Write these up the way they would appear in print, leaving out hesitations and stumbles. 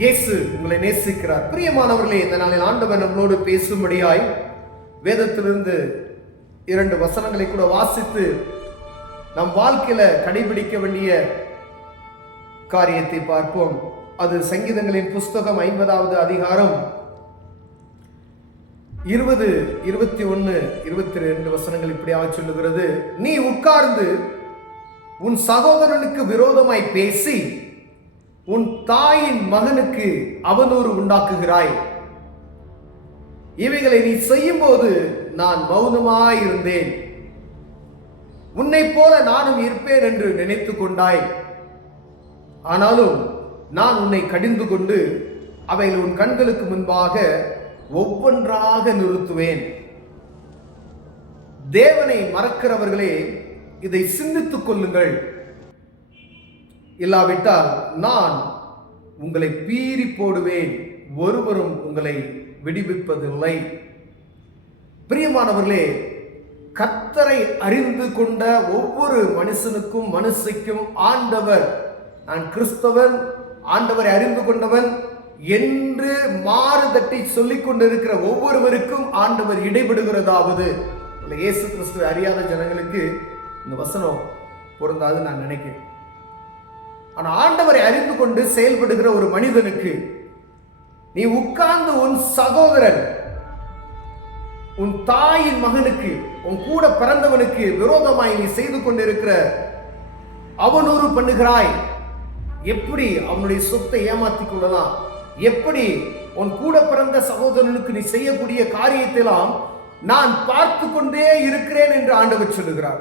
இயேசு உங்களை நேசிக்கிறார். பிரியமானவர்களே, இந்த நாளில் ஆண்டவர் நம்மளோடு பேசும்படியாய் வேதத்திலிருந்து 2 வசனங்களை கூட வாசித்து நம் வாழ்க்கையில கடைபிடிக்க வேண்டிய காரியத்தை பார்ப்போம். அது சங்கீதங்களின் புஸ்தகம் 50வது அதிகாரம் 20, 21, 22 வசனங்கள் இப்படியாக சொல்லுகிறது. நீ உட்கார்ந்து உன் சகோதரனுக்கு விரோதமாய் பேசி உன் தாயின் மகனுக்கு அவதூறு உண்டாக்குகிறாய். இவைகளை நீ செய்யும் போது நான் மௌனமாயிருந்தேன். உன்னை போல நானும் இருப்பேன் என்று நினைத்து கொண்டாய். ஆனாலும் நான் உன்னை கடிந்து கொண்டு அவைகள் உன் கண்களுக்கு முன்பாக ஒவ்வொன்றாக நிறுத்துவேன். தேவனை மறக்கிறவர்களே, இதை சிந்தித்துக் கொள்ளுங்கள். இல்லாவிட்டால் நான் உங்களை பீறி போடுவேன், ஒருவரும் உங்களை விடுவிப்பதில்லை. பிரியமானவர்களே, கர்த்தரை அறிந்து கொண்ட ஒவ்வொரு மனுஷனுக்கும் மனுஷைக்கும் ஆண்டவர், நான் கிறிஸ்தவன், ஆண்டவரை அறிந்து கொண்டவன் என்று மாறுதட்டி சொல்லிக் கொண்டிருக்கிற ஒவ்வொருவருக்கும் ஆண்டவர் இடைபடுகிறதாவது. இயேசு கிறிஸ்துவை அறியாத ஜனங்களுக்கு இந்த வசனம் பொருந்தாது நான் நினைக்கிறேன். ஆனா ஆண்டவரை அறிந்து கொண்டு செயல்படுகிற ஒரு மனிதனுக்கு, நீ உட்கார்ந்து உன் சகோதரன், உன் தாயின் மகனுக்கு, உன் கூட பிறந்தவனுக்கு விரோதமாய் நீ செய்து கொண்டிருக்கிற அவனூறு பண்ணுகிறாய். எப்படி அவனுடைய சொத்தை ஏமாற்றிக் கொள்ளலாம், எப்படி உன் கூட பிறந்த சகோதரனுக்கு நீ செய்யக்கூடிய காரியத்தெல்லாம் நான் பார்த்து கொண்டே இருக்கிறேன் என்று ஆண்டவர் சொல்லுகிறார்.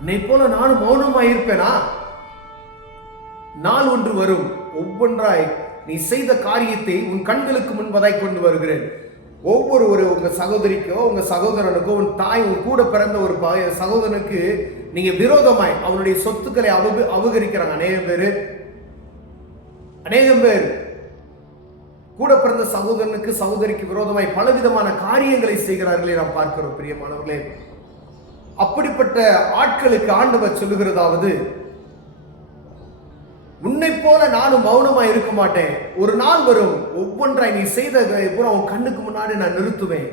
என்னை போல நானும் மௌனமாய் இருப்பேனா? நாள் ஒன்று வரும், ஒவ்வொன்றாய் நீ செய்த காரியத்தை உன் கண்களுக்கு முன்பதாய் கொண்டு வருகிறேன். ஒவ்வொரு உங்க சகோதரிக்கோ, உங்க சகோதரனுக்கோ, உன் தாய், உன் கூட பிறந்த ஒரு சகோதரனுக்கு நீங்க விரோதமாய் அவனுடைய சொத்துக்களை அபகரிக்கிறாங்க. அநேகம் பேர் கூட பிறந்த சகோதரனுக்கு, சகோதரிக்கு விரோதமாய் பலவிதமான காரியங்களை செய்கிறார்களே நாம் பார்க்கிறோம். பிரியமானவர்களே, அப்படிப்பட்ட ஆட்களுக்கு ஆண்டவர் சொல்லுகிறதாவது, உன்னை போல நானும் மௌனமா இருக்க மாட்டேன். ஒரு நாள் வரும், ஒவ்வொன்றாய் நீ செய்த பூரா உன் கண்ணுக்கு முன்னாடி நான் நிறுத்துவேன்.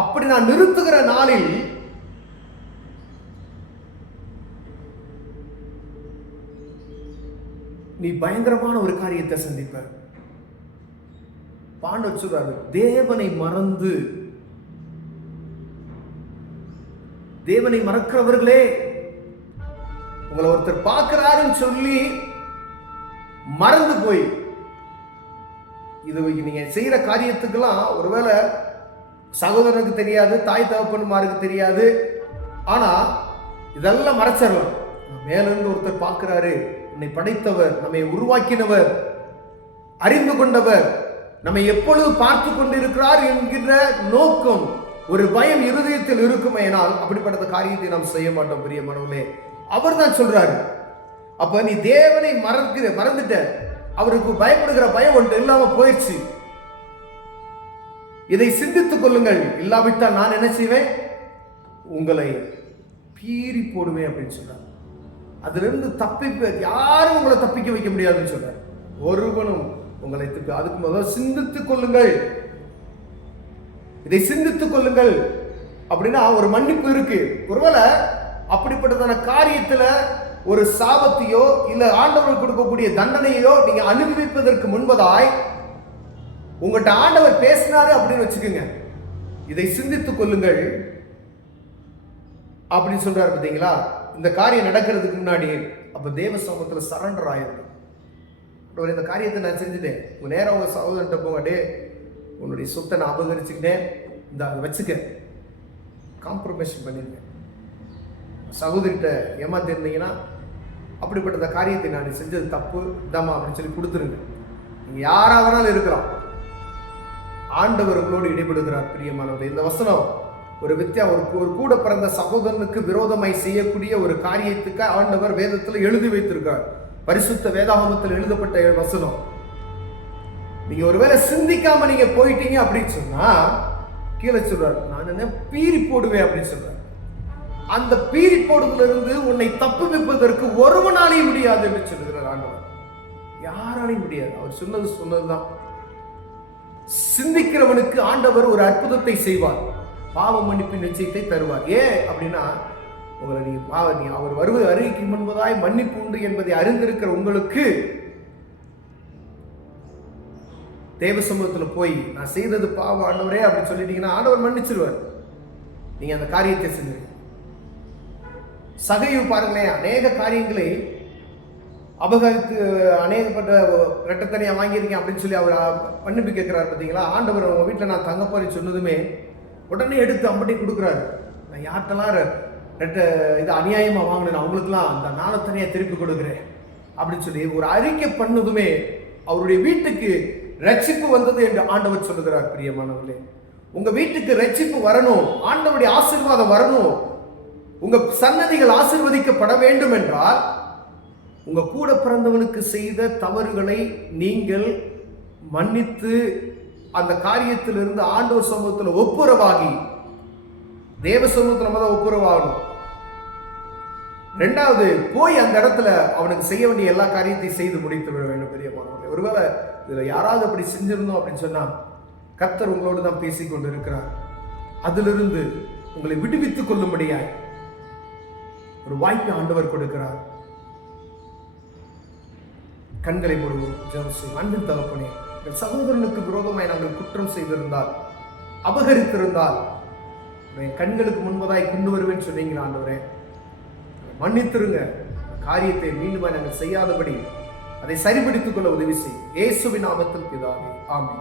அப்படி நான் நிறுத்துகிற நாளில் நீ பயங்கரமான ஒரு காரியத்தை சந்திப்ப. பாண்டவர் சொல்றாரு, தேவனை மறந்து, தேவனை மறக்கிறவர்களே, உங்களை ஒருத்தர் பார்க்கிறாருன்னு சொல்லி மறந்து போய் இது நீங்க செய்யற காரியத்துக்கெல்லாம் ஒருவேளை சகோதரனுக்கு தெரியாது, தாய் தகப்பனுமாருக்கு தெரியாது, ஆனா இதெல்லாம் மறைச்சிடலாம். மேல இருந்து ஒருத்தர் பார்க்கிறாரு, நம்மை படைத்தவர், நம்மை உருவாக்கினவர், அறிந்து கொண்டவர், நம்மை எப்பொழுது பார்த்து கொண்டிருக்கிறார் என்கிற நோக்கம், ஒரு பயம் இருதயத்தில் இருக்குமேனால் அப்படிப்பட்ட காரியத்தை நாம் செய்ய மாட்டோம். பிரியமானவர்களே, அவர் தான் சொல்றாரு, அப்ப நீ தேவனை மறந்துட்ட, அவருக்கு பயப்படுகிற பயம் ஒன்று இல்லாம போயிடுச்சு. இதை சிந்தித்துக் கொள்ளுங்கள். இல்லாவிட்டால் நான் என்ன செய்வேன், உங்களை பீறி போடுவேன் அப்படின்னு சொல்றாரு. அதிலிருந்து யாரும் உங்களை தப்பிக்க வைக்க முடியாதுன்னு சொல்றாரு. ஒருவனும் உங்களை அதுக்கு முதல் சிந்தித்துக் கொள்ளுங்கள். இதை சிந்தித்துக் கொள்ளுங்கள் அப்படின்னா ஒரு மன்னிப்பு இருக்கு. ஒருவேளை அப்படிப்பட்டதான காரியத்துல ஒரு சாபத்தையோ இல்ல ஆண்டவர் கொடுக்கக்கூடிய தண்டனையோ நீங்க அனுபவிப்பதற்கு முன்பதாய் உங்கள்கிட்ட ஆண்டவர் பேசினாரு அப்படின்னு வச்சுக்கோங்க. இதை சிந்தித்துக் கொள்ளுங்கள் அப்படின்னு சொல்றாரு. பார்த்தீங்களா, இந்த காரியம் நடக்கிறதுக்கு முன்னாடி அப்ப தேவ சமூகத்துல சரண்டர் ஆயிரும். இந்த காரியத்தை நான் செஞ்சுட்டேன், உங்க நேரம் உங்க சகோதரன்ட்ட போங்க, உன்னுடைய சொத்தை நான் அபகரிச்சுக்கிட்டேன், இந்த வச்சுக்க, காம்ப்ரமைஸ் பண்ணிருக்கேன். சகோதரிட்ட ஏமாத்தி இருந்தீங்கன்னா அப்படிப்பட்ட காரியத்தை நான் செஞ்சது தப்பு தம்மா அப்படின்னு சொல்லி கொடுத்துருங்க. நீங்க யாராவதுனாலும் இருக்கலாம், ஆண்டவர் உங்களோடு இடைபடுகிறார். பிரியமானவர்களே, இந்த வசனம் ஒரு ஒரு கூட பிறந்த சகோதரனுக்கு விரோதமாய் செய்யக்கூடிய ஒரு காரியத்துக்கு ஆண்டவர் வேதத்தில் எழுதி வைத்திருக்கார். பரிசுத்த வேதாகமத்தில் எழுதப்பட்ட வசனம். நீங்க ஒருவேளை சிந்திக்காம நீங்க போயிட்டீங்க அப்படின்னு சொன்னா கீழே சொல்றாரு, நான் என்ன பீறி போடுவேன் அப்படின்னு சொல்றாரு. அந்த பீறி போடுவதிலிருந்து உன்னை தப்புவிப்பதற்கு ஒருவனாலே முடியாது என்று சொல்கிறார் ஆண்டவர். யாராலையும் முடியாது. அவர் சொன்னதுதான். சிந்திக்கிறவனுக்கு ஆண்டவர் ஒரு அற்புதத்தை செய்வார். பாவ மன்னிப்பின் நிச்சயத்தை தருவார். ஏன் அப்படின்னா, உங்களை நீ அவர் வருவது அருகிக்கு முன்பதாய் மன்னிப்பு உண்டு என்பதை அறிந்திருக்கிற உங்களுக்கு தேவ சமூகத்தில் போய் நான் செய்தது பாவம் ஆண்டவரே அப்படின்னு சொல்லிட்டீங்கன்னா ஆண்டவர் மன்னிச்சிருவார். நீங்க அந்த காரியத்தை செஞ்சு சகையு பாருங்களேன், அநேக காரியங்களை அபகரித்து அநேகப்பட்ட ரெட்டத்தனியா வாங்கியிருக்கேன் அப்படின்னு சொல்லி அவர் மன்னிப்பு கேட்கிறாரு. பார்த்தீங்களா, ஆண்டவர் உங்க வீட்டில் நான் தங்கப்பாரி சொன்னதுமே உடனே எடுத்து அம்பட்டி கொடுக்குறாரு. நான் யார்கிட்டலாம் இது அநியாயமா வாங்கினேன் அவங்களுக்குலாம் அந்த நாணத்தனையா திருப்பி கொடுக்குறேன் அப்படின்னு சொல்லி ஒரு அறிக்கை பண்ணதுமே அவருடைய வீட்டுக்கு ரட்சிப்பு வந்தது என்று ஆண்டவர் சொல்லுகிறார். பிரியமானவர்களே, உங்க வீட்டுக்கு ரட்சிப்பு வரணும், ஆண்டவருடைய ஆசீர்வாதம் வரணும், உங்க சன்னதிகள் ஆசீர்வதிக்கப்பட வேண்டும் என்றால் உங்க கூட பிறந்தவனுக்கு செய்த தவறுகளை நீங்கள் மன்னித்து அந்த காரியத்திலிருந்து ஆண்டவர் சமூகத்தில் ஒப்புரவாகி, தேவ சமூகத்தில் நம்ம தான் ஒப்புரவாகணும். ரெண்டாவது, போய் அந்த இடத்துல அவனுக்கு செய்ய வேண்டிய எல்லா காரியத்தையும் செய்து முடித்து விட வேண்டும். பிரியமானவர்களே, ஒருவேளை இதுல யாராவது அப்படி செஞ்சிருந்தோம் அப்படின்னு சொன்னா கர்த்தர் உங்களோடு தான் பேசிக் கொண்டு இருக்கிறார். அதிலிருந்து உங்களை விடுவித்துக் கொள்ளும்படியாய் ஒரு வாய்ப்பை ஆண்டவர் கொடுக்கிறார். கண்களை மூடுவோம், ஜெபம் செய்வோம். அன்பின் தகப்பனே, எங்கள் சகோதரனுக்கு விரோதமாய் நாங்கள் குற்றம் செய்திருந்தால், அபகரித்திருந்தால் என் கண்களுக்கு முன்பதாய் கொண்டு வருவேன் சொன்னீங்களா ஆண்டவரே, மன்னித்திருங்க. காரியத்தை மீண்டும் நாங்கள் செய்யாதபடி அதை சரிபடுத்திக் கொள்ள உதவி செய்யும். இயேசுவின் நாமத்தில் பிதாவே, ஆமென்.